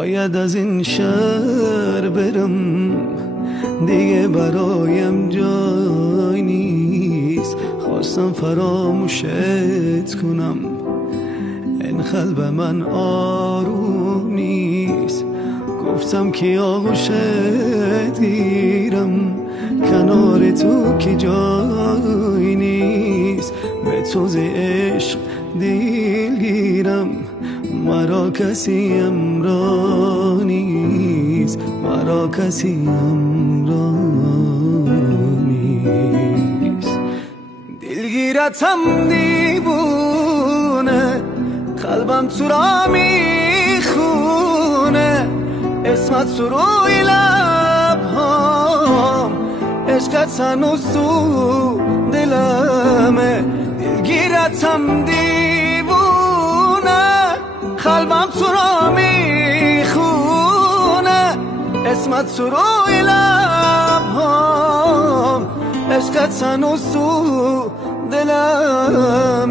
باید از این شهر برم، دیگه برایم جای نیست. خواستم فراموشت کنم، این قلب من آروم نیست. گفتم که آغوشت گیرم، کنار تو که جای نیست. به توز عشق دل گیرم، مرا کسی همراه نیست، مرا کسی همراه نیست. دلگیرتم دیوونه، قلبم تو را میخونه. اسمت تو روی لبهام، عشقت هنوز تو دلمه. دلگیرتم دیوونه، قلبم تو را میخونه. اسمت تو روی لبهام، عشقت هنوز تو دلمه.